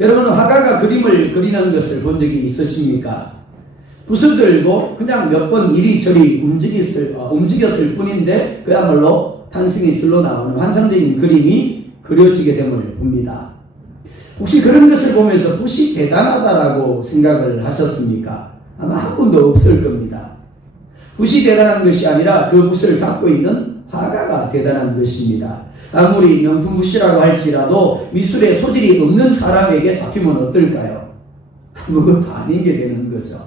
여러분 화가가 그림을 그리는 것을 본 적이 있으십니까? 붓을 들고 그냥 몇 번 이리저리 움직였을, 어, 움직였을 뿐인데 그야말로 탄생이 절로 나오는 환상적인 그림이 그려지게 됨을 봅니다. 혹시 그런 것을 보면서 붓이 대단하다라고 생각을 하셨습니까? 아마 한 분도 없을 겁니다. 붓이 대단한 것이 아니라 그 붓을 잡고 있는 화가가 대단한 것입니다. 아무리 명품 붓이라고 할지라도 미술에 소질이 없는 사람에게 잡히면 어떨까요? 아무것도 아닌 게 되는 거죠.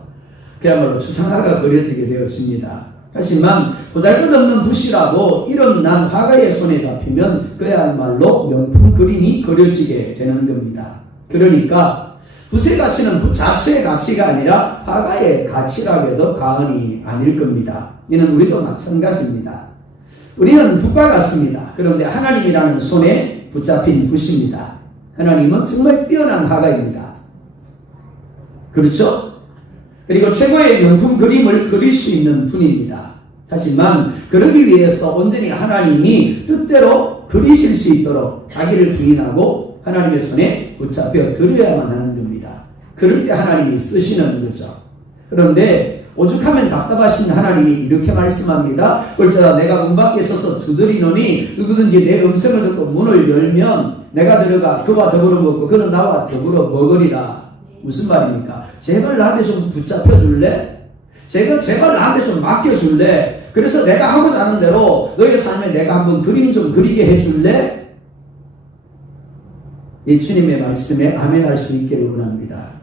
그야말로 추상화가 그려지게 되었습니다. 하지만 보잘것없는 붓이라도 이런 난 화가의 손에 잡히면 그야말로 명품 그림이 그려지게 되는 겁니다. 그러니까 붓의 가치는 붓 자체의 가치가 아니라 화가의 가치라고 해도 과언이 아닐 겁니다. 이는 우리도 마찬가지입니다. 우리는 붓과 같습니다. 그런데 하나님이라는 손에 붙잡힌 붓입니다. 하나님은 정말 뛰어난 화가입니다. 그렇죠? 그리고 최고의 명품 그림을 그릴 수 있는 분입니다. 하지만 그러기 위해서 온전히 하나님이 뜻대로 그리실 수 있도록 자기를 부인하고 하나님의 손에 붙잡혀 드려야만 하는 겁니다. 그럴 때 하나님이 쓰시는 거죠. 그런데 오죽하면 답답하신 하나님이 이렇게 말씀합니다. 꼴짜다 내가 문 밖에 서서 두드리노니 누구든지 내 음성을 듣고 문을 열면 내가 들어가 그와 더불어 먹고 그는 나와 더불어 먹으리라. 무슨 말입니까? 제발 나한테 좀 붙잡혀 줄래? 제발, 제발 나한테 좀 맡겨 줄래? 그래서 내가 하고자 하는 대로 너의 삶에 내가 한번 그림 좀 그리게 해 줄래? 이 주님의 말씀에 아멘할 수 있기를 원합니다.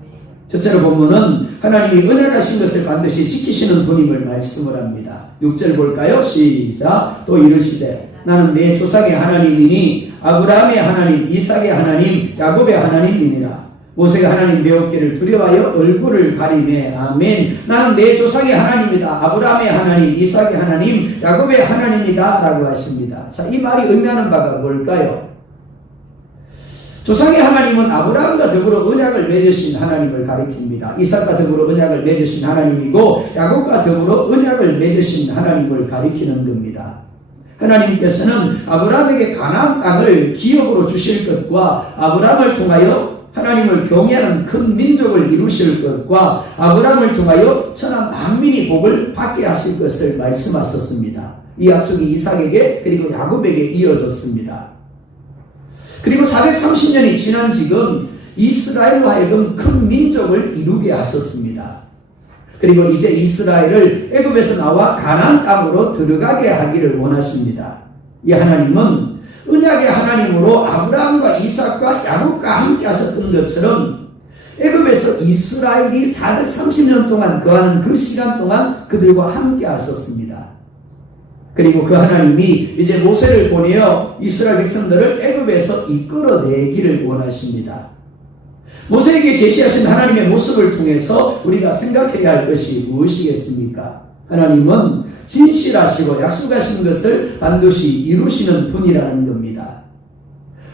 첫째로 보면은 하나님이 은혜하신 것을 반드시 지키시는 분임을 말씀을 합니다. 6절 볼까요? 시작. 또 이르시되 나는 내 조상의 하나님이니 아브라함의 하나님, 이삭의 하나님, 야곱의 하나님이니라. 모세가 하나님 배웠기를 두려워하여 얼굴을 가리매 아멘 나는 내 조상의 하나님이다 아브라함의 하나님 이삭의 하나님 야곱의 하나님이다 라고 하십니다 자 이 말이 의미하는 바가 뭘까요 조상의 하나님은 아브라함과 더불어 언약을 맺으신 하나님을 가리킵니다 이삭과 더불어 언약을 맺으신 하나님이고 야곱과 더불어 언약을 맺으신 하나님을 가리키는 겁니다 하나님께서는 아브라함에게 가나안 땅을 기업으로 주실 것과 아브라함을 통하여 하나님을 경외하는 큰 민족을 이루실 것과 아브라함을 통하여 천하 만민이 복을 받게 하실 것을 말씀하셨습니다. 이 약속이 이삭에게 그리고 야곱에게 이어졌습니다. 그리고 430년이 지난 지금 이스라엘로 하여금 큰 민족을 이루게 하셨습니다. 그리고 이제 이스라엘을 애굽에서 나와 가나안 땅으로 들어가게 하기를 원하십니다. 이 하나님은 언약의 하나님으로 아브라함과 이삭과 야곱과 함께 하셨던 것처럼 애굽에서 이스라엘이 430년 동안 거하는 그 시간 동안 그들과 함께 하셨습니다. 그리고 그 하나님이 이제 모세를 보내어 이스라엘 백성들을 애굽에서 이끌어내기를 원하십니다. 모세에게 계시하신 하나님의 모습을 통해서 우리가 생각해야 할 것이 무엇이겠습니까? 하나님은 진실하시고 약속하신 것을 반드시 이루시는 분이라는 겁니다.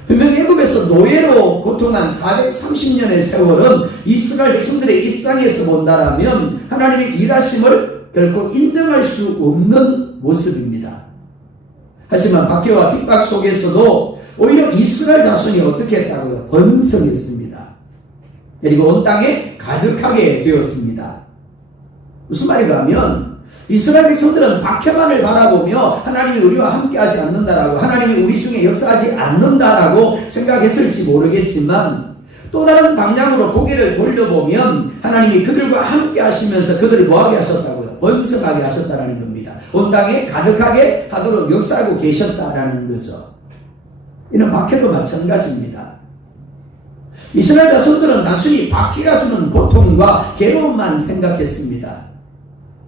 분명 애굽에서 노예로 고통한 430년의 세월은 이스라엘 백성들의 입장에서 본다라면 하나님의 일하심을 결코 인정할 수 없는 모습입니다. 하지만 박해와 핍박 속에서도 오히려 이스라엘 자손이 어떻게 했다고요? 번성했습니다. 그리고 온 땅에 가득하게 되었습니다. 무슨 말인가 하면 이스라엘 백성들은 박해만을 바라보며 하나님이 우리와 함께하지 않는다라고 하나님이 우리 중에 역사하지 않는다라고 생각했을지 모르겠지만 또 다른 방향으로 고개를 돌려보면 하나님이 그들과 함께 하시면서 그들을 뭐하게 하셨다고요? 번성하게 하셨다라는 겁니다. 온 땅에 가득하게 하도록 역사하고 계셨다라는 거죠. 이는 박해도 마찬가지입니다. 이스라엘 자손들은 단순히 바퀴가 주는 고통과 괴로움만 생각했습니다.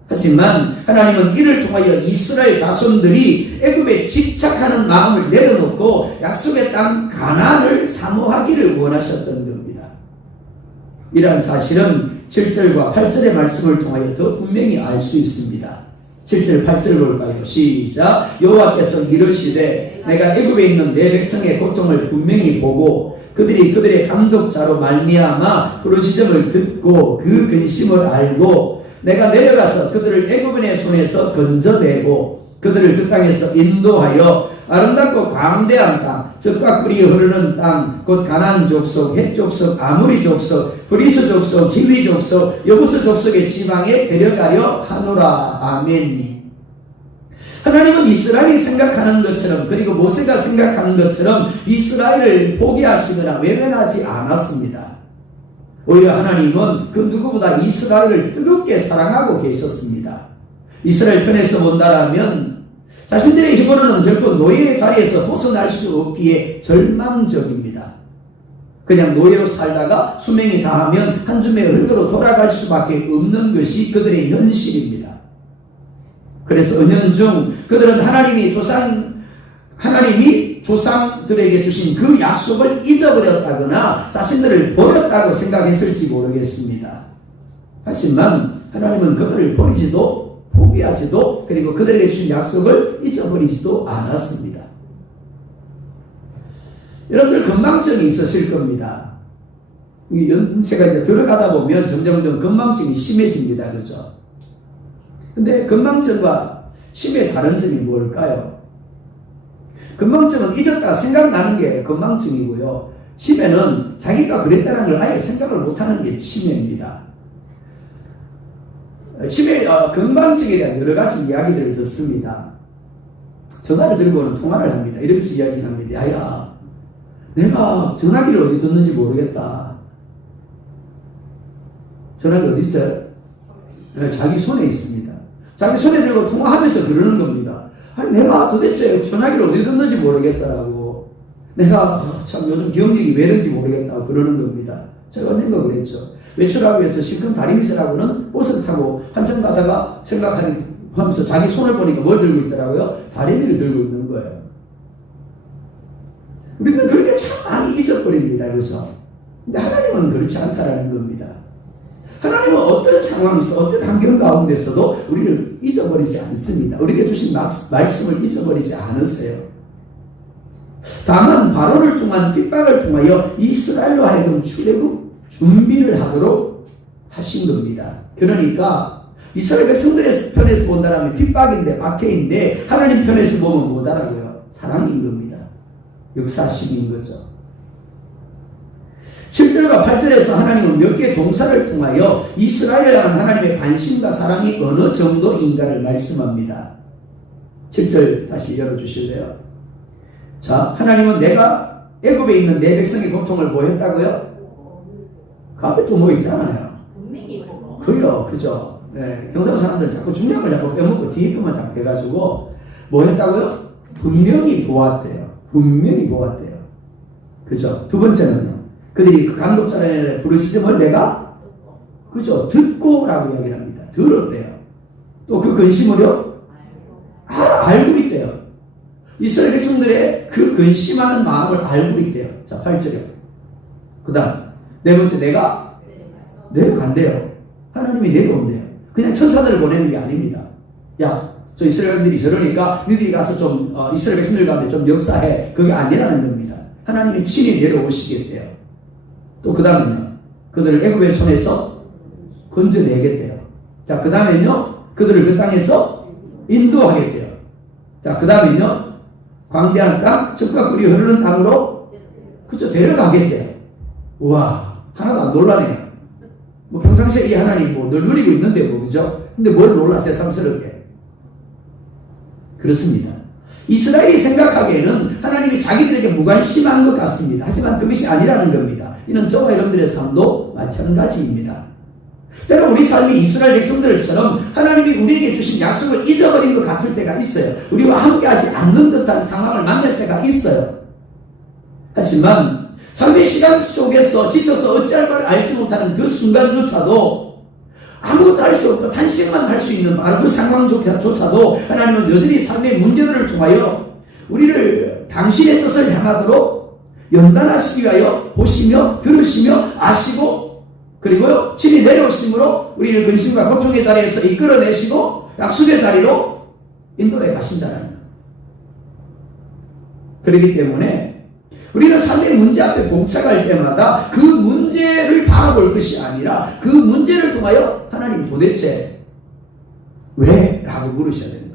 하지만 하나님은 이를 통하여 이스라엘 자손들이 애굽에 집착하는 마음을 내려놓고 약속의 땅 가나안을 사모하기를 원하셨던 겁니다. 이러한 사실은 7절과 8절의 말씀을 통하여 더 분명히 알 수 있습니다. 7절 8절을 볼까요? 시작 여호와께서 이르시되 내가 애굽에 있는 내 백성의 고통을 분명히 보고 그들이 그들의 감독자로 말미암아 부르짖음을 듣고 그 근심을 알고 내가 내려가서 그들을 애굽인의 손에서 건져내고 그들을 그 땅에서 인도하여 아름답고 광대한 땅 적과 꿀이 흐르는 땅, 곧 가나안 족속, 헷 족속, 아무리 족속, 브리스 족속, 기위 족속, 여부스 족속의 지방에 데려가려 하노라. 아멘. 하나님은 이스라엘이 생각하는 것처럼 그리고 모세가 생각하는 것처럼 이스라엘을 포기하시거나 외면하지 않았습니다. 오히려 하나님은 그 누구보다 이스라엘을 뜨겁게 사랑하고 계셨습니다. 이스라엘 편에서 본다라면 자신들의 힘으로는 결코 노예의 자리에서 벗어날 수 없기에 절망적입니다. 그냥 노예로 살다가 수명이 다하면 한 줌의 흙으로 돌아갈 수밖에 없는 것이 그들의 현실입니다. 그래서 은연중 그들은 하나님이 조상 하나님이 조상들에게 주신 그 약속을 잊어버렸다거나 자신들을 버렸다고 생각했을지 모르겠습니다. 하지만 하나님은 그들을 버리지도 포기하지도 그리고 그들에게 주신 약속을 잊어버리지도 않았습니다. 여러분들 건망증이 있으실 겁니다. 이 연세가 이제 들어가다 보면 점점점 건망증이 심해집니다. 그죠? 근데 건망증과 치매의 다른 점이 뭘까요? 건망증은 잊었다 생각나는 게 건망증이고요. 치매는 자기가 그랬다는 걸 아예 생각을 못하는 게 치매입니다. 치매, 어, 건망증에 대한 여러 가지 이야기들을 듣습니다. 전화를 들고는 통화를 합니다. 이러면서 이야기를 합니다. 야야, 내가 전화기를 어디 뒀는지 모르겠다. 전화기 어디 있어요? 네, 자기 손에 있습니다. 자기 손에 들고 통화하면서 그러는 겁니다. 아니, 내가 도대체 전화기를 어디 뒀는지 모르겠다라고. 내가 어, 참 요즘 기억력이 왜 이런지 모르겠다 그러는 겁니다. 제가 언젠가 그랬죠. 외출하기 위해서 실컷 다리 밑이라고는 버스를 타고 한참 가다가 생각하니 하면서 자기 손을 보니까 뭘 들고 있더라고요? 다리미를 들고 있는 거예요. 우리는 그렇게 참 많이 잊어버립니다. 그래서. 근데 하나님은 그렇지 않다라는 겁니다. 하나님은 어떤 상황에서 어떤 환경 가운데서도 우리를 잊어버리지 않습니다. 우리에게 주신 말씀을 잊어버리지 않으세요. 다만 바로를 통한 핍박을 통하여 이스라엘로 하여금 출애굽 준비를 하도록 하신 겁니다. 그러니까 이스라엘 백성들의 편에서 본다면 핍박인데 박해인데 하나님 편에서 보면 뭐다라고요? 사랑인 겁니다. 역사심인 거죠. 7절과 8절에서 하나님은 몇 개의 동사를 통하여 이스라엘에 한 하나님의 관심과 사랑이 어느 정도인가를 말씀합니다. 7절 다시 열어주실래요? 자, 하나님은 내가 애굽에 있는 내 백성의 고통을 보였다고요? 그 앞에 또뭐 있잖아요. 그요, 그죠? 네, 경상 사람들 자꾸 중량을 자꾸 빼먹고 뒤에 것만 자꾸 해가지고 뭐 했다고요? 분명히 보았대요. 분명히 보았대요. 그죠? 두 번째는요. 그들이 그 감독자를 부르시점을 내가 그죠? 듣고라고 이야기를 합니다. 들었대요. 또 그 근심을요? 아, 알고 있대요. 이스라엘 백성들의 그 근심하는 마음을 알고 있대요. 자, 8절이요. 그 다음, 네 번째, 내가 내려간대요. 하나님이 내려온대요. 그냥 천사들을 보내는 게 아닙니다. 야, 저 이스라엘들이 저러니까 너희들이 가서 좀 어, 이스라엘 백성들 가운데 좀 역사해. 그게 아니라는 겁니다. 하나님이 친히 내려오시겠대요. 또 그 다음에요. 그들을 애굽의 손에서 건져내겠대요. 자, 그 다음에는요. 그들을 그 땅에서 인도하겠대요. 자, 그 다음에는요. 광대한 땅, 적과 꿀이 흐르는 땅으로 그쵸 데려가겠대요. 우와, 하나도 안 놀라네요. 뭐 평상시에 이 하나님 뭐늘 누리고 있는데 뭐 그죠? 근데 뭘 놀라 새삼스럽게. 그렇습니다. 이스라엘이 생각하기에는 하나님이 자기들에게 무관심한 것 같습니다. 하지만 그것이 아니라는 겁니다. 이는 저와 여러분들의 삶도 마찬가지입니다. 때로 우리 삶이 이스라엘 백성들처럼 하나님이 우리에게 주신 약속을 잊어버린 것 같을 때가 있어요. 우리와 함께하지 않는 듯한 상황을 만날 때가 있어요. 하지만 삶의 시간 속에서 지쳐서 어찌할 바를 알지 못하는 그 순간조차도 아무것도 할 수 없고 단식만 할 수 있는 바로 그 상황조차도 하나님은 여전히 삶의 문제들을 통하여 우리를 당신의 뜻을 향하도록 연단하시기 위하여 보시며 들으시며 아시고 그리고요 진이 내려오심으로 우리를 근심과 고통의 자리에서 이끌어내시고 약속의 자리로 인도해 가신다는. 그렇기 때문에 우리는 삶의 문제 앞에 봉착할 때마다 그 문제를 바라볼 것이 아니라 그 문제를 통하여 하나님 도대체 왜? 라고 물으셔야 거예요.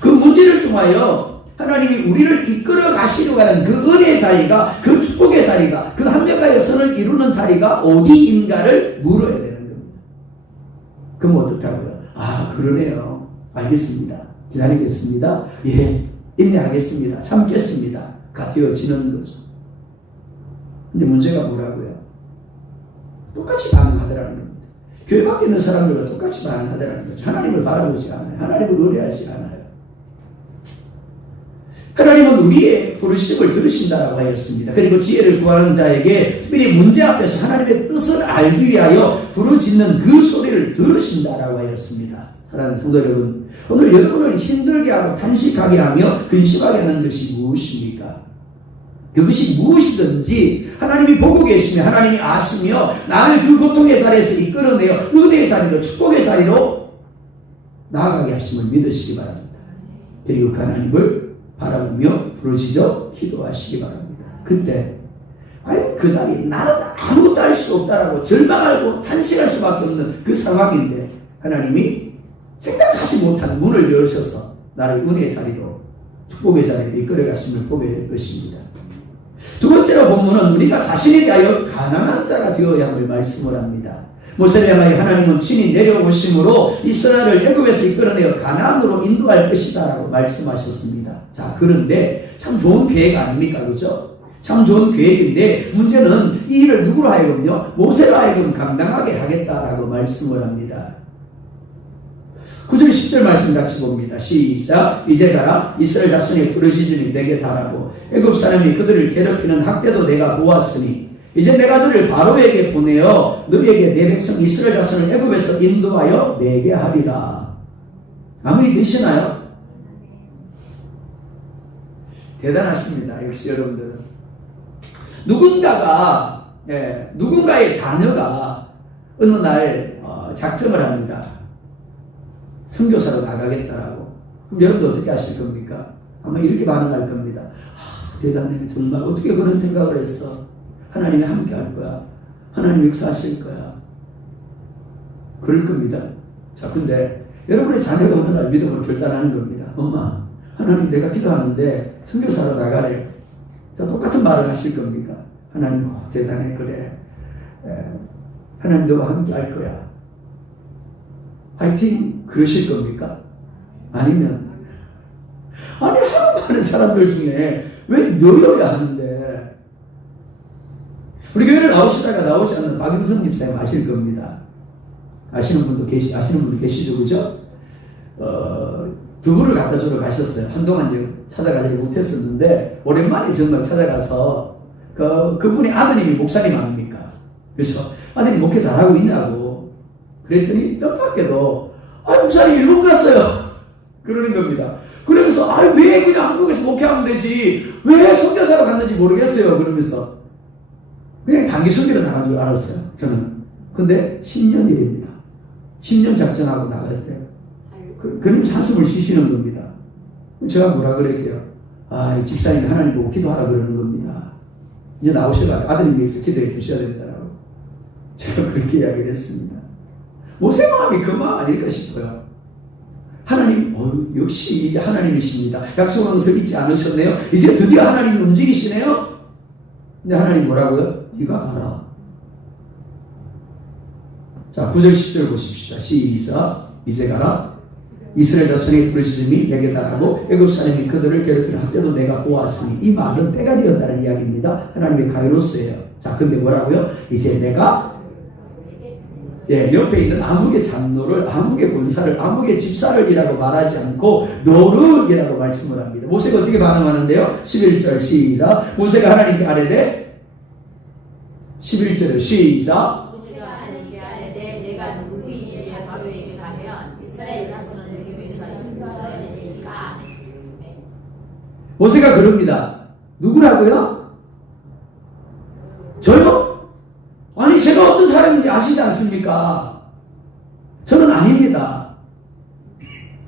그 문제를 통하여 하나님이 우리를 이끌어 가시려고 하는 그 은혜의 자리가 그 축복의 자리가 그 한명가의 선을 이루는 자리가 어디인가를 물어야 되는 겁니다. 그럼 어떻다고요? 아 그러네요. 알겠습니다. 기다리겠습니다. 예, 인내하겠습니다. 참겠습니다. 가 되어지는 거죠. 근데 문제가 뭐라고요? 똑같이 반응하더라는 겁니다. 교회 밖에 있는 사람들과 똑같이 반응하더라는 거죠. 하나님을 바라보지 않아요. 하나님을 의뢰하지 않아요. 하나님은 우리의 부르심을 들으신다라고 하였습니다. 그리고 지혜를 구하는 자에게 특별히 문제 앞에서 하나님의 뜻을 알기 위하여 부르짖는 그 소리를 들으신다라고 하였습니다. 사랑하는 성도 여러분, 오늘 여러분을 힘들게 하고 탄식하게 하며 근심하게 하는 것이 무엇입니까? 그것이 무엇이든지 하나님이 보고 계시며 하나님이 아시며 나를 그 고통의 자리에서 이끌어내어 은혜의 자리로 축복의 자리로 나아가게 하심을 믿으시기 바랍니다. 그리고 그 하나님을 바라보며 부르짖어 기도하시기 바랍니다. 그때 과연 그 자리 나는 아무것도 할 수 없다라고 절망하고 탄식할 수밖에 없는 그 상황인데 하나님이 생각하지 못한 문을 열으셔서 나를 은혜의 자리로 축복의 자리로 이끌어 가심을 보게 될 것입니다. 두 번째로 본문은 우리가 자신에 대하여 가난한 자가 되어야 함을 말씀을 합니다. 향하여 하나님은 친히 내려오심으로 이스라엘을 애굽에서 이끌어내어 가나안으로 인도할 것이다라고 말씀하셨습니다. 자, 그런데 참 좋은 계획 아닙니까? 그죠? 참 좋은 계획인데 문제는 이 일을 누구로 하여금요? 모세로 하여금 감당하게 하겠다라고 말씀을 합니다. 9절 10절 말씀 같이 봅니다. 시작. 이제 가라 이스라엘 자손의 부르짖음이 내게 달하고 애굽 사람이 그들을 괴롭히는 학대도 내가 보았으니 이제 내가 너를 바로에게 보내어 너에게 내 백성 이스라엘 자손을 애굽에서 인도하여 내게 하리라. 아무리 되시나요? 대단하십니다. 역시 여러분들. 누군가가 예, 누군가의 자녀가 어느 날 어, 작정을 합니다. 선교사로 나가겠다라고. 그럼 여러분들 어떻게 하실 겁니까? 아마 이렇게 반응할 겁니다. 아, 대단해. 정말 어떻게 그런 생각을 했어? 하나님이 함께 할 거야. 하나님 역사하실 거야. 그럴 겁니다. 자, 근데 여러분의 자녀가 어느 날 믿음을 결단하는 겁니다. 엄마, 하나님 내가 기도하는데 선교사로 나가래. 자, 똑같은 말을 하실 겁니까? 하나님, 어, 대단해. 그래. 에, 하나님 너와 함께 할 거야. 화이팅! 그러실 겁니까? 아니면, 아니, 하루 많은 사람들 중에 왜 너여야 하는데, 우리 교회를 나오시다가 나오지 않는 박영선 집사님 아실 겁니다. 아시는 분도 계시, 아시는 분도 계시죠, 그죠? 어, 두부를 갖다 주러 가셨어요. 한동안 찾아가지 못했었는데, 오랜만에 정말 찾아가서, 그, 그분의 아드님이 목사님 아닙니까? 그래서 아들이 목회 잘하고 있냐고. 그랬더니 뜻밖에도, 아, 목사님 일본 갔어요. 그러는 겁니다. 그러면서, 아, 왜 그냥 한국에서 목회하면 되지? 왜 선교사로 갔는지 모르겠어요. 그러면서. 그냥 단기 선교로 나간 줄 알았어요. 저는. 근데 10년 일입니다. 10년 작전하고 나갈 때. 그, 그럼 한숨을 쉬시는 겁니다. 제가 뭐라 그랬게요? 아, 이 집사님 하나님 보고 기도하라 그러는 겁니다. 이제 나오셔가 아드님 위해서 기도해 주셔야 된다고. 제가 그렇게 이야기를 했습니다. 모세 마음이 그 마음 아닐까 싶어요. 하나님, 어, 역시 하나님이십니다. 약속한 것을 잊지 않으셨네요. 이제 드디어 하나님이 움직이시네요. 근데 하나님 뭐라고요? 네가 가라. 자, 9절 10절 보십시다. 시작. 이제 가라. 이스라엘 자손의 부르짖음이 내게 달하고 애굽 사람이 그들을 괴롭히는 학대도 내가 보았으니 이 말은 때가 되었다는 이야기입니다. 하나님의 가이로스예요. 자, 근데 뭐라고요? 이제 내가 예, 옆에 있는 암흑의 장로를 암흑의 군사를 암흑의 집사를이라고 말하지 않고 너를이라고 말씀을 합니다. 모세가 어떻게 반응하는데요? 11절 시작. 모세가 하나님께 아뢰되 11절을 시작. 모세가 하나님께 아뢰되 내가 누구이기에 바로에게 가면 이스라엘 자손을 내게 위해서 되니까 모세가 그럽니다. 누구라고요? 저요? 아시지 않습니까? 저는 아닙니다.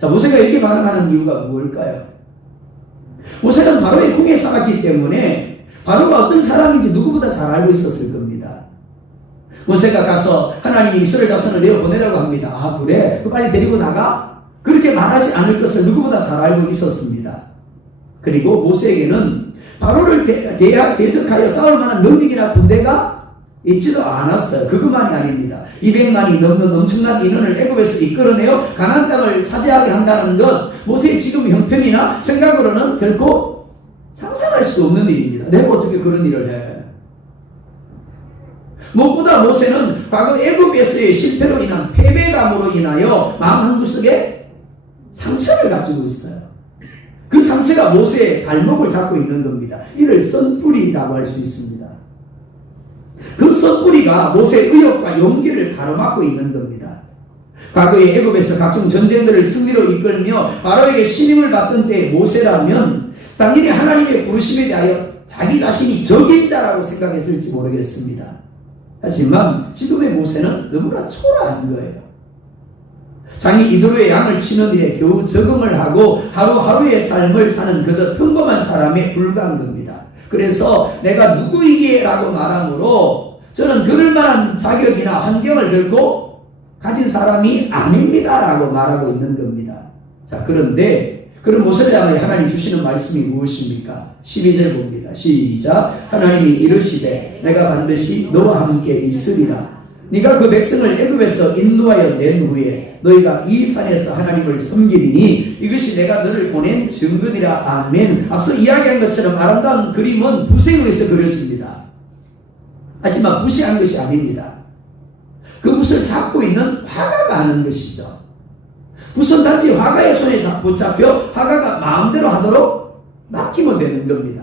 자 모세가 이렇게 반응하는 이유가 무엇일까요? 모세는 바로의 궁에 살았기 때문에 바로가 어떤 사람인지 누구보다 잘 알고 있었을 겁니다. 모세가 가서 하나님이 이스라엘 자손을 내어 보내라고 합니다. 아 그래? 그 빨리 데리고 나가? 그렇게 말하지 않을 것을 누구보다 잘 알고 있었습니다. 그리고 모세에게는 바로를 대, 대적하여 싸울 만한 능력이나 군대가 있지도 않았어요. 그것만이 아닙니다. 200만이 넘는 엄청난 인원을 애굽에서 이끌어내어 가나안 땅을 차지하게 한다는 것 모세의 지금 형편이나 생각으로는 결코 상상할 수 없는 일입니다. 내가 어떻게 그런 일을 해? 무엇보다 모세는 과거 애굽에서의 실패로 인한 패배감으로 인하여 마음 한 구석에 상처를 가지고 있어요. 그 상처가 모세의 발목을 잡고 있는 겁니다. 이를 썬뿌리라고 할 수 있습니다. 그 썬뿌리가 모세의 의욕과 용기를 가로막고 있는 겁니다. 과거에 애굽에서 각종 전쟁들을 승리로 이끌며 바로에게 신임을 받던 때 모세라면 당연히 하나님의 부르심에 대하여 자기 자신이 적임자라고 생각했을지 모르겠습니다. 하지만 지금의 모세는 너무나 초라한 거예요. 자기 이도로의 양을 치는 일에 겨우 적응을 하고 하루하루의 삶을 사는 그저 평범한 사람에 불과한 겁니다. 그래서 내가 누구이기에 라고 말하므로 저는 그럴 만한 자격이나 환경을 결코 가진 사람이 아닙니다 라고 말하고 있는 겁니다. 자, 그런데 그런 모세를 향해 하나님 주시는 말씀이 무엇입니까? 12절 봅니다. 시작. 하나님이 이르시되 내가 반드시 너와 함께 있으리라. 네가 그 백성을 애굽에서 인도하여 낸 후에 너희가 이 산에서 하나님을 섬기리니 이것이 내가 너를 보낸 증거니라. 아멘. 앞서 이야기한 것처럼 아름다운 그림은 붓에 의해서 그려집니다. 하지만 붓이 한 것이 아닙니다. 그 붓을 잡고 있는 화가가 하는 것이죠. 붓은 단지 화가의 손에 잡- 붙잡혀 화가가 마음대로 하도록 맡기면 되는 겁니다.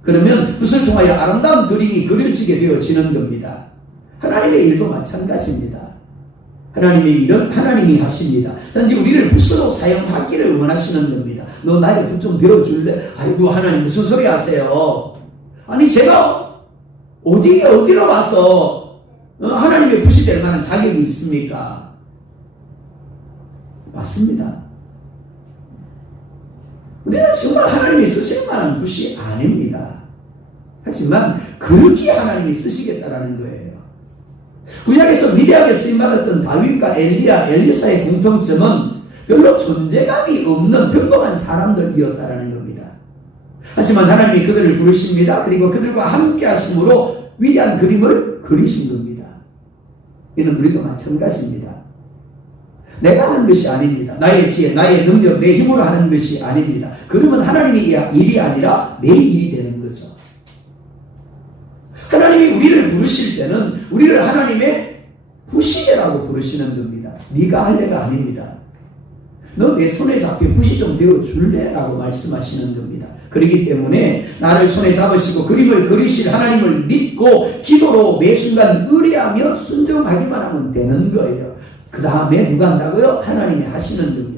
그러면 붓을 통하여 아름다운 그림이 그려지게 되어지는 겁니다. 하나님의 일도 마찬가지입니다. 하나님의 일은 하나님이 하십니다. 단지 우리를 붓으로 사용하기를 원하시는 겁니다. 너 나의 붓좀 들어줄래? 아이고 하나님 무슨 소리 하세요? 아니 제가 어디에 어디로 와서 어, 하나님의 붓이 될 만한 자격이 있습니까? 맞습니다. 우리는 정말 하나님이 쓰실 만한 붓이 아닙니다. 하지만 그렇게 하나님이 쓰시겠다라는 거예요. 구약에서 미리하게 쓰임받았던 다윗과 엘리야, 엘리사의 공통점은 별로 존재감이 없는 평범한 사람들이었다라는 겁니다. 하지만 하나님이 그들을 부르십니다. 그리고 그들과 함께 하심으로 위대한 그림을 그리신 겁니다. 이는 우리도 마찬가지입니다. 내가 하는 것이 아닙니다. 나의 지혜, 나의 능력, 내 힘으로 하는 것이 아닙니다. 그러면 하나님의 일이 아니라 내 일이 되는 거죠. 하나님이 우리를 부르실 때는 우리를 하나님의 부시게라고 부르시는 겁니다. 네가 할 일가 아닙니다. 너 내 손에 잡혀 붓이 좀 되어 줄래? 라고 말씀하시는 겁니다. 그렇기 때문에 나를 손에 잡으시고 그림을 그리실 하나님을 믿고 기도로 매 순간 의뢰하며 순종하기만 하면 되는 거예요. 그 다음에 누가 한다고요? 하나님이 하시는 겁니다.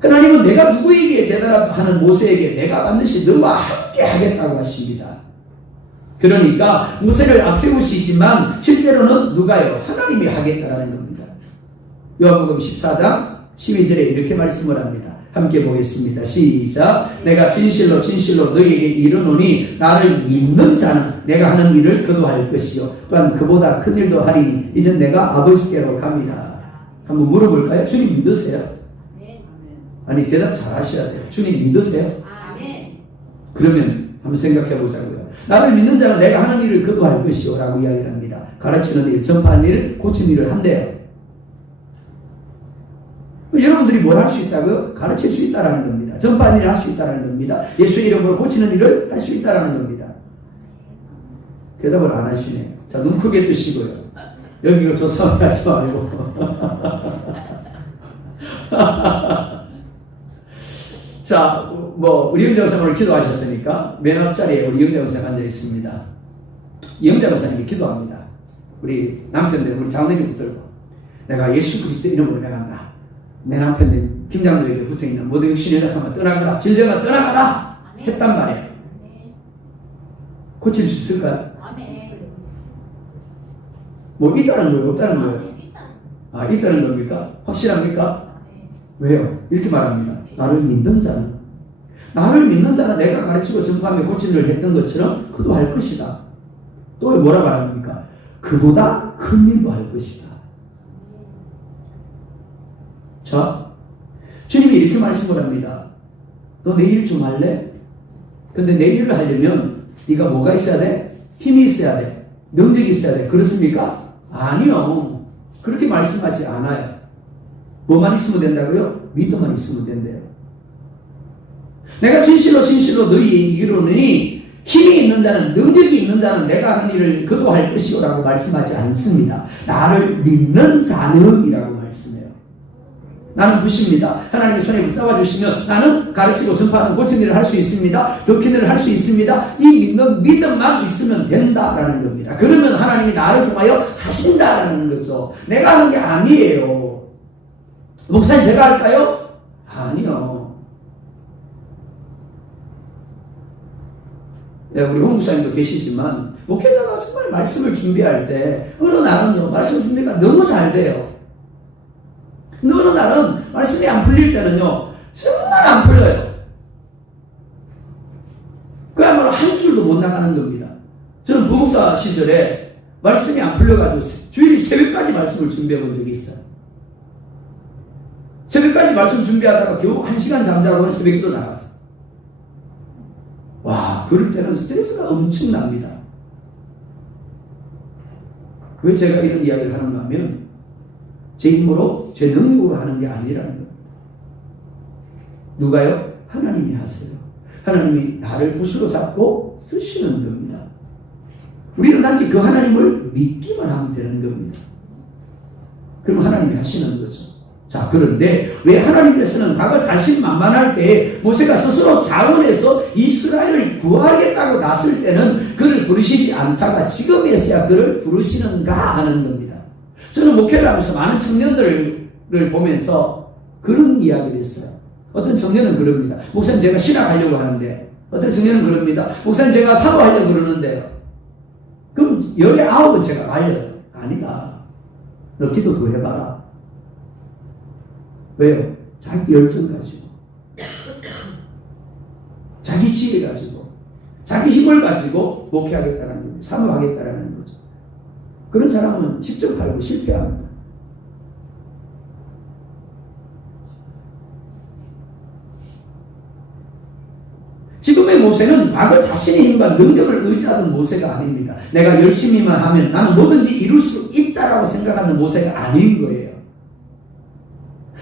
하나님은 내가 누구에게 대답 하는 모세에게 내가 반드시 너와 함께 하겠다고 하십니다. 그러니까 모세를 앞세우시지만 실제로는 누가요? 하나님이 하겠다라는 겁니다. 요한복음 14장 12절에 이렇게 말씀을 합니다. 함께 보겠습니다. 시작. 내가 진실로 진실로 너희에게 이르노니 나를 믿는 자는 내가 하는 일을 그도 할 것이요 또한 그보다 큰 일도 하리니 이제 내가 아버지께로 갑니다. 한번 물어볼까요? 주님 믿으세요? 아니 대답 잘 하셔야 돼요. 주님 믿으세요? 그러면 한번 생각해 보자고요. 나를 믿는 자는 내가 하는 일을 그도 할 것이요 라고 이야기를 합니다. 가르치는 일, 전파하는 일, 고치는 일을 한대요. 여러분들이 뭘 할 수 있다고요? 가르칠 수 있다라는 겁니다. 전파하는 일을 할 수 있다라는 겁니다. 예수 이름으로 고치는 일을 할 수 있다라는 겁니다. 대답을 안 하시네요. 자, 눈 크게 뜨시고요. 여기가 조성하지 말고. 자, 뭐, 우리 영장 사님을 기도하셨으니까, 맨 앞자리에 우리 영장 사님 앉아 있습니다. 이 영장 사님이 기도합니다. 우리 남편들, 우리 장로님 붙들고, 내가 예수 그리스도 이름으로 내간다. 내 남편들, 김장로에게 붙어 있는 모든 육신의 연약함을 떠나가라. 질병을 떠나가라. 했단 말이에요. 고칠 수 있을까요? 뭐, 있다는 거예요? 없다는 거예요? 아멘. 일단. 아, 있다는 겁니까? 확실합니까? 왜요? 이렇게 말합니다. 나를 믿는 자는 나를 믿는 자는 내가 가르치고 전파하며 일을 했던 것처럼 그도 할 것이다. 또 뭐라 말합니까? 그보다 큰 일도 할 것이다. 자, 주님이 이렇게 말씀을 합니다. 너 내일 좀 할래? 근데 내일을 하려면 네가 뭐가 있어야 돼? 힘이 있어야 돼. 능력이 있어야 돼. 그렇습니까? 아니요. 그렇게 말씀하지 않아요. 뭐만 있으면 된다고요? 믿음만 있으면 된대요. 내가 진실로 진실로 너희 이기로니 힘이 있는 자는 능력이 있는 자는 내가 하는 일을 그도 할 것이오라고 말씀하지 않습니다. 나를 믿는 자는이라고 말씀해요. 나는 부십니다. 하나님의 손에 붙잡아 주시면 나는 가르치고 전파하는 고친 일을 할 수 있습니다. 덕힌 일을 할 수 있습니다. 이 믿는 믿음만 있으면 된다라는 겁니다. 그러면 하나님이 나를 통하여 하신다라는 거죠. 내가 하는 게 아니에요. 목사님 제가 할까요? 아니요. 예, 우리 홍 목사님도 계시지만 목회자가 정말 말씀을 준비할 때 어느 날은요 말씀 준비가 너무 잘 돼요. 어느 날은 말씀이 안 풀릴 때는요 정말 안 풀려요. 그야말로 한 줄도 못 나가는 겁니다. 저는 부목사 시절에 말씀이 안 풀려가지고 주일이 새벽까지 말씀을 준비해 본 적이 있어요. 새벽까지 말씀 준비하다가 겨우 한 시간 잠자고 새벽에 또 나갔어요. 와, 그럴 때는 스트레스가 엄청납니다. 왜 제가 이런 이야기를 하는가 하면, 제 힘으로, 제 능력으로 하는 게 아니라는 겁니다. 누가요? 하나님이 하세요. 하나님이 나를 붓으로 잡고 쓰시는 겁니다. 우리는 단지 그 하나님을 믿기만 하면 되는 겁니다. 그럼 하나님이 하시는 거죠. 자, 그런데 왜 하나님께서는 과거 자신만만할 때 모세가 스스로 자원해서 이스라엘을 구하겠다고 났을 때는 그를 부르시지 않다가 지금에서야 그를 부르시는가 하는 겁니다. 저는 목회를 하면서 많은 청년들을 보면서 그런 이야기를 했어요. 어떤 청년은 그럽니다. 목사님 제가 신학하려고 하는데 어떤 청년은 그럽니다. 목사님 제가 사고하려고 그러는데요. 그럼 열에 아홉은 제가 말려요. 아니다. 너 기도 더 해봐라. 왜요? 자기 열정 가지고, 자기 지혜 가지고, 자기 힘을 가지고 목회하겠다는 거죠. 사모하겠다는 거죠. 그런 사람은 10점 팔고 실패합니다. 지금의 모세는 과거 자신의 힘과 능력을 의지하던 모세가 아닙니다. 내가 열심히만 하면 나는 뭐든지 이룰 수 있다라고 생각하는 모세가 아닌 거예요.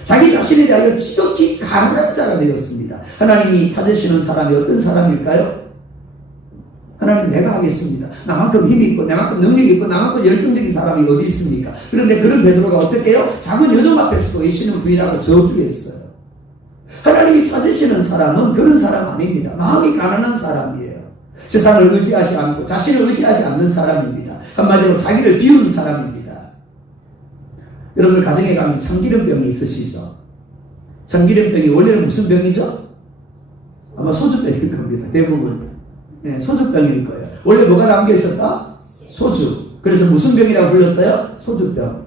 자기 자신에 대하여 지극히 가난한 자가 되었습니다. 하나님이 찾으시는 사람이 어떤 사람일까요? 하나님 내가 하겠습니다. 나만큼 힘이 있고 나만큼 능력이 있고 나만큼 열정적인 사람이 어디 있습니까? 그런데 그런 베드로가 어떻게 해요? 작은 여종 앞에서도 예수님 부인하고 저주했어요. 하나님이 찾으시는 사람은 그런 사람 아닙니다. 마음이 가난한 사람이에요. 세상을 의지하지 않고 자신을 의지하지 않는 사람입니다. 한마디로 자기를 비우는 사람입니다. 여러분 가정에 가면 참기름병이 있으시죠? 참기름병이 원래는 무슨 병이죠? 아마 소주병일 겁니다. 대부분. 네, 소주병일 거예요. 원래 뭐가 담겨 있었다? 소주. 그래서 무슨 병이라고 불렀어요? 소주병.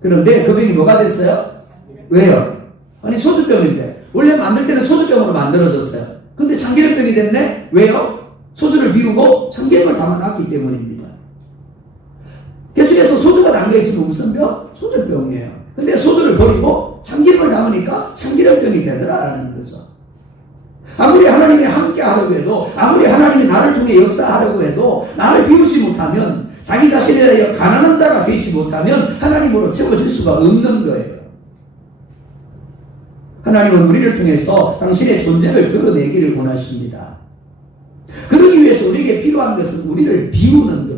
그런데 그 병이 뭐가 됐어요? 왜요? 아니 소주병인데 원래 만들 때는 소주병으로 만들어졌어요. 근데 참기름병이 됐네? 왜요? 소주를 비우고 참기름을 담아놨기 때문입니다. 계속해서 소주가 담겨있으면 무슨 병? 소주병이에요. 근데 소주를 버리고 참기름을 담으니까 참기름병이 되더라라는 거죠. 아무리 하나님이 함께 하려고 해도, 아무리 하나님이 나를 통해 역사하려고 해도, 나를 비우지 못하면, 자기 자신에 대하여 가난한 자가 되지 못하면, 하나님으로 채워질 수가 없는 거예요. 하나님은 우리를 통해서 당신의 존재를 드러내기를 원하십니다. 그러기 위해서 우리에게 필요한 것은 우리를 비우는 겁니다.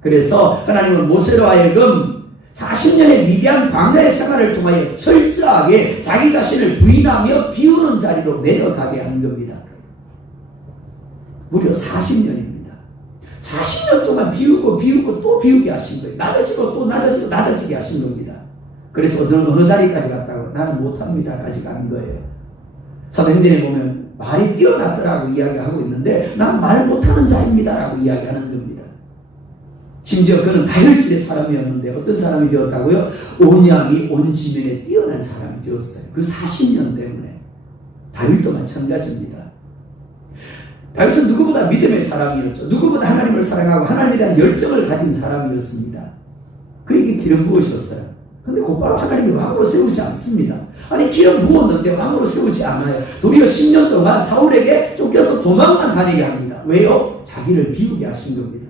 그래서 하나님은 모세로 하여금 40년의 미디안 광야의 생활을 통하여 철저하게 자기 자신을 부인하며 비우는 자리로 내려가게 한 겁니다. 무려 40년입니다. 40년 동안 비우고 비우고 또 비우게 하신 거예요. 낮아지고 또 낮아지고 낮아지게 하신 겁니다. 그래서 너는 어느 자리까지 갔다고? 나는 못합니다까지 간 거예요. 사도행전에 보면 말이 뛰어났더라고 이야기하고 있는데 난 말 못하는 자입니다라고 이야기하는. 심지어 그는 다혈질의 사람이었는데 어떤 사람이 되었다고요? 온양이 온 지면에 뛰어난 사람이 되었어요. 그 40년 때문에. 다윗도 마찬가지입니다. 다윗은 누구보다 믿음의 사람이었죠. 누구보다 하나님을 사랑하고 하나님에 대한 열정을 가진 사람이었습니다. 그에게 기름 부으셨어요. 근데 곧바로 하나님이 왕으로 세우지 않습니다. 아니 기름 부었는데 왕으로 세우지 않아요. 도리어 10년 동안 사울에게 쫓겨서 도망만 다니게 합니다. 왜요? 자기를 비우게 하신 겁니다.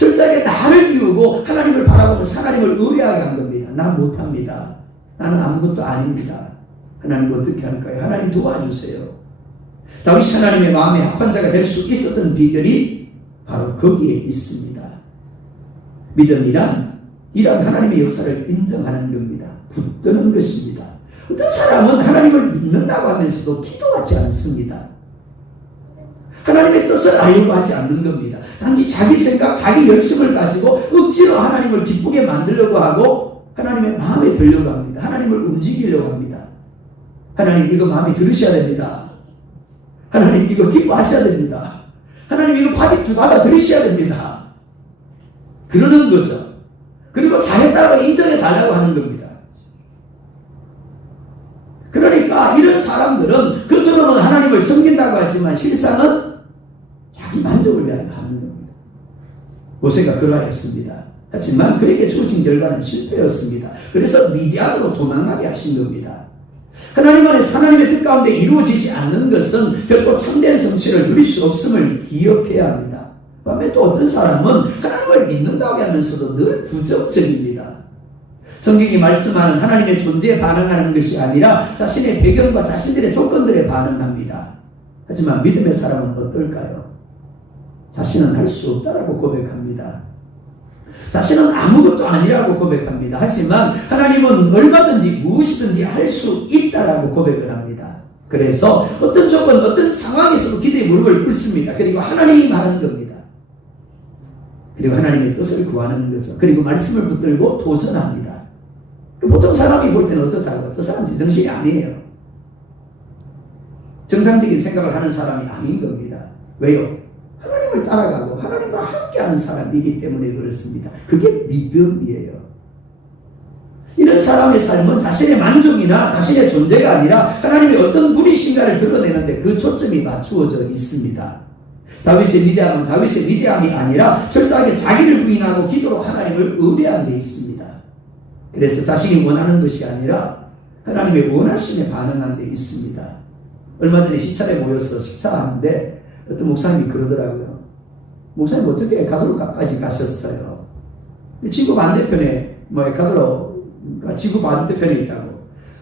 철저하게 나를 비우고 하나님을 바라보면서 하나님을 의뢰하게 한 겁니다. 난 못합니다. 나는 아무것도 아닙니다. 하나님 어떻게 할까요? 하나님 도와주세요. 다윗이 하나님의 마음에 합한 자가 될 수 있었던 비결이 바로 거기에 있습니다. 믿음이란 이런 하나님의 역사를 인정하는 겁니다. 붙드는 것입니다. 어떤 사람은 하나님을 믿는다고 하면서도 기도하지 않습니다. 하나님의 뜻을 알려고 하지 않는 겁니다. 단지 자기 생각, 자기 열심을 가지고 억지로 하나님을 기쁘게 만들려고 하고 하나님의 마음에 들려고 합니다. 하나님을 움직이려고 합니다. 하나님 이거 마음에 들으셔야 됩니다. 하나님 이거 기뻐하셔야 됩니다. 하나님 이거 받아, 받아 들으셔야 됩니다. 그러는 거죠. 그리고 잘했다고 인정해 달라고 하는 겁니다. 그러니까 이런 사람들은 겉으로는 하나님을 섬긴다고 하지만 실상은 자기 만족을 위하여 하는 겁니다. 모세가 그러하였습니다. 하지만 그에게 주어진 결과는 실패였습니다. 그래서 미디안으로 도망가게 하신 겁니다. 하나님 안에서 하나님의 뜻 가운데 이루어지지 않는 것은 결코 참된 성취를 누릴 수 없음을 기억해야 합니다. 반면 또 어떤 사람은 하나님을 믿는다고 하면서도 늘 부정적입니다. 성경이 말씀하는 하나님의 존재에 반응하는 것이 아니라 자신의 배경과 자신들의 조건들에 반응합니다. 하지만 믿음의 사람은 어떨까요? 자신은 할 수 없다라고 고백합니다. 자신은 아무것도 아니라고 고백합니다. 하지만 하나님은 얼마든지 무엇이든지 할 수 있다라고 고백을 합니다. 그래서 어떤 조건, 어떤 상황에서도 기도의 무릎을 꿇습니다. 그리고 하나님이 말하는 겁니다. 그리고 하나님의 뜻을 구하는 거죠. 그리고 말씀을 붙들고 도전합니다. 그 보통 사람이 볼 때는 어떻다고? 저 사람 제정신이 아니에요. 정상적인 생각을 하는 사람이 아닌 겁니다. 왜요? 하나님을 따라가고 하나님과 함께하는 사람이기 때문에 그렇습니다. 그게 믿음이에요. 이런 사람의 삶은 자신의 만족이나 자신의 존재가 아니라 하나님의 어떤 분이신가를 드러내는데 그 초점이 맞추어져 있습니다. 다윗의 위대함은 다윗의 위대함이 아니라 철저하게 자기를 부인하고 기도로 하나님을 의뢰한 데 있습니다. 그래서 자신이 원하는 것이 아니라 하나님의 원하심에 반응한 데 있습니다. 얼마 전에 시찰에 모여서 식사하는데 어떤 목사님이 그러더라고요. 목사님 어떻게 에콰도르까지 가셨어요? 지구 반대편에 뭐 에콰도르 지구 반대편에 있다고.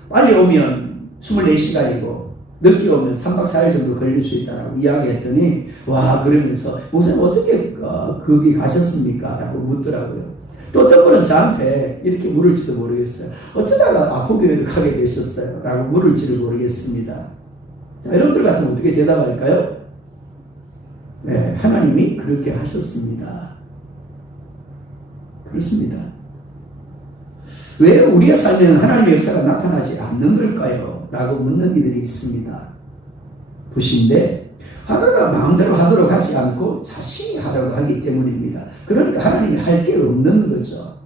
빨리 오면 24시간이고 늦게 오면 3박 4일 정도 걸릴 수 있다라고 이야기했더니 와 그러면서 목사님 어떻게 어, 거기 가셨습니까? 라고 묻더라고요. 또 어떤 분은 저한테 이렇게 물을지도 모르겠어요. 어쩌다가 아포교회를 가게 되셨어요? 라고 물을지를 모르겠습니다. 자, 여러분들 같으면 어떻게 대답할까요? 네, 하나님이 그렇게 하셨습니다. 그렇습니다. 왜 우리의 삶에는 하나님의 역사가 나타나지 않는 걸까요? 라고 묻는 이들이 있습니다. 부신데 하나가 마음대로 하도록 하지 않고 자신이 하려고 하기 때문입니다. 그러니까 하나님이 할 게 없는 거죠.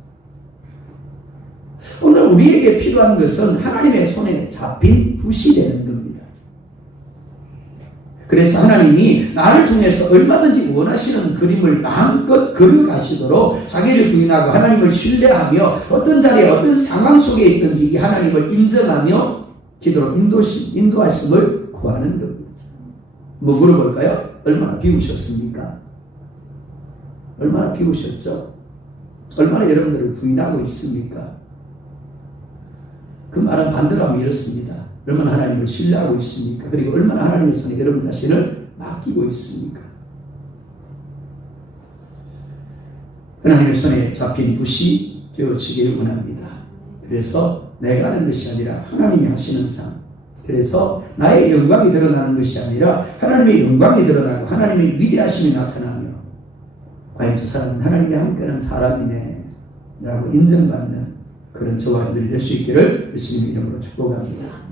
오늘 우리에게 필요한 것은 하나님의 손에 잡힌 붓이 되는 겁니다. 그래서 하나님이 나를 통해서 얼마든지 원하시는 그림을 마음껏 그려가시도록 자기를 부인하고 하나님을 신뢰하며 어떤 자리에 어떤 상황 속에 있든지 이 하나님을 인정하며 기도로 인도심, 인도하심을 구하는 겁니다. 뭐 물어볼까요? 얼마나 비우셨습니까? 얼마나 비우셨죠? 얼마나 여러분들을 부인하고 있습니까? 그 말은 반대로 하면 이렇습니다. 얼마나 하나님을 신뢰하고 있습니까? 그리고 얼마나 하나님의 손에 여러분 자신을 맡기고 있습니까? 하나님의 손에 잡힌 붓이 되어지기를 원합니다. 그래서 내가 하는 것이 아니라 하나님이 하시는 삶. 그래서 나의 영광이 드러나는 것이 아니라 하나님의 영광이 드러나고 하나님의 위대하심이 나타나며 과연 저 사람은 하나님이 함께하는 사람이네 라고 인정받는 그런 저와 여러분이 될수 있기를 예수님 이름으로 축복합니다.